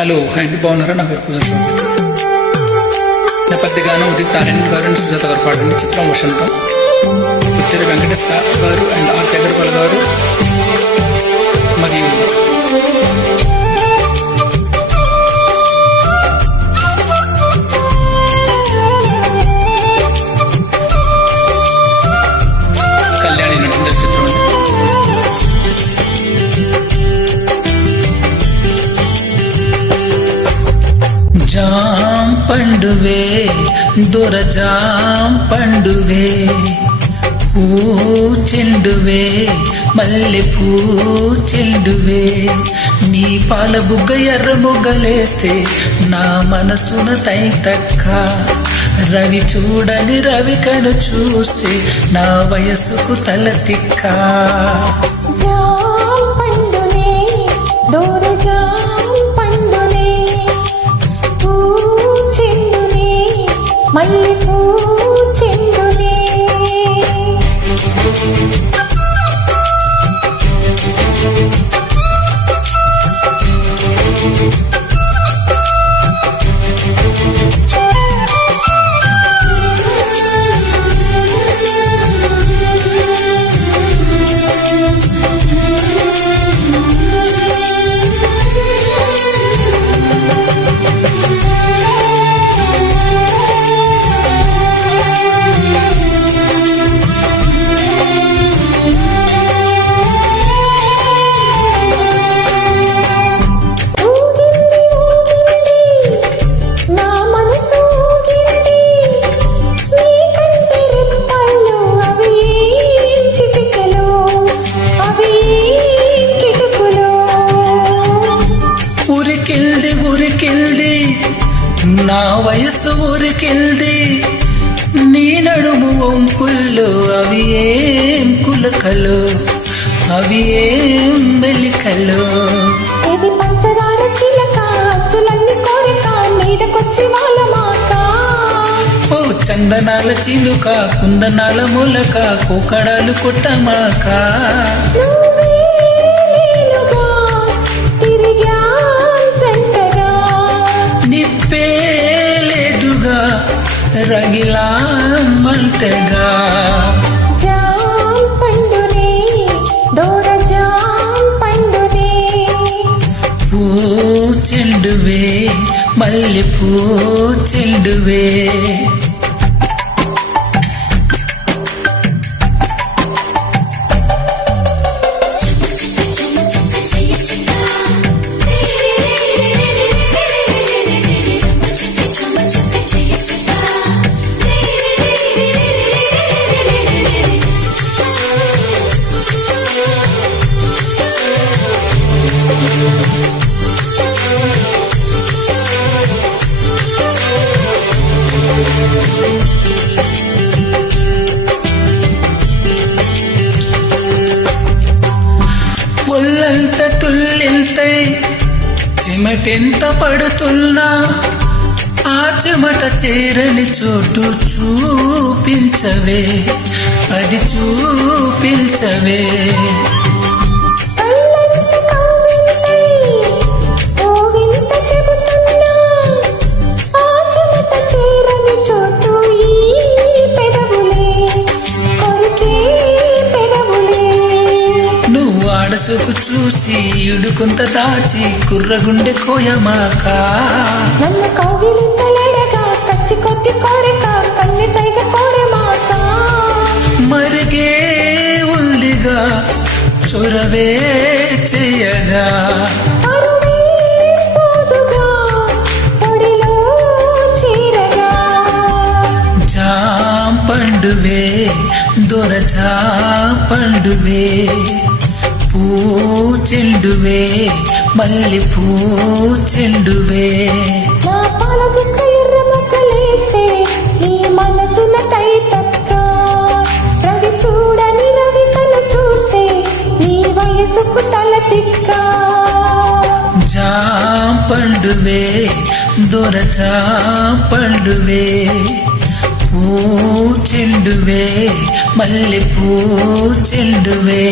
Hello అండి, బాగున్నారా? నా పేరు పూజ. నేపథ్య గానం ఉదిత్ నారాయణ గారు అండ్ సుజాత గారు పాడండి. చిత్రం వసంతం. ఉత్తర వెంకటేష్ గారు అండ్ ఆర్ అగర్వాల్ గారు మరియు కళ్యాణి నటించిన చిత్రం. జాం పండువే దొర జాం పండువే, పూ చెండువే మల్లె పూ చెండువే, నీ పాల బుగ్గ ఎర్ర బుగ్గలేస్తే నా మనసున తై తక్క, రవి చూడని రవి కను చూస్తే నా వయసుకు తల తిక్క. మల్లెపూ చెండునే ఉరికిల్ది నా వయసు ఉరికిల్ది, నీ నడుము వంపుల్లో అవి ఏం కులకలు అవి ఏం మెలికలు. ఇది పంచదార చిలక అచ్చులన్నీ కోరిక మీదకొచ్చి వాళ్ళ మాట. ఓ చందనాల చిలుక కుందనాల మొలక కోకడాలు కొట్టమాక. రగిలా మంటగా జాం పండునే దొర జాం పండునే, పూ చెండువే మల్లె పూ చెండువే. ఒళ్ళంత తుల్లింతై చెమటెంత పడుతున్నా, ఆ చెమట చేరని చోటు చూపించవే, అది చూపించవే. మనసుకు చూసి ఇడుకుంత దాచి కుర్రగుండె కోయమాక. నన్ను కౌగిలింతలేడగా కచ్చి కొద్ది కోరిక కన్ని సైగ కోరే మాట. మరిగే ఉందిగా చొరవే చేయగా, జాం పండువే దొర జాం పండువే, పూ చెండువే మల్లె పూ చెండువే. నా పాల బుక్క ఎర్ర మొక్కలేస్తే నీ మనసున తై తక్క, రవి చూడని రవి కను చూస్తే నీ వయసుకు తల తిక్క. జాం పండువే దొర జాం పండువే, పూ చెండువే మల్లె పూ చెండువే.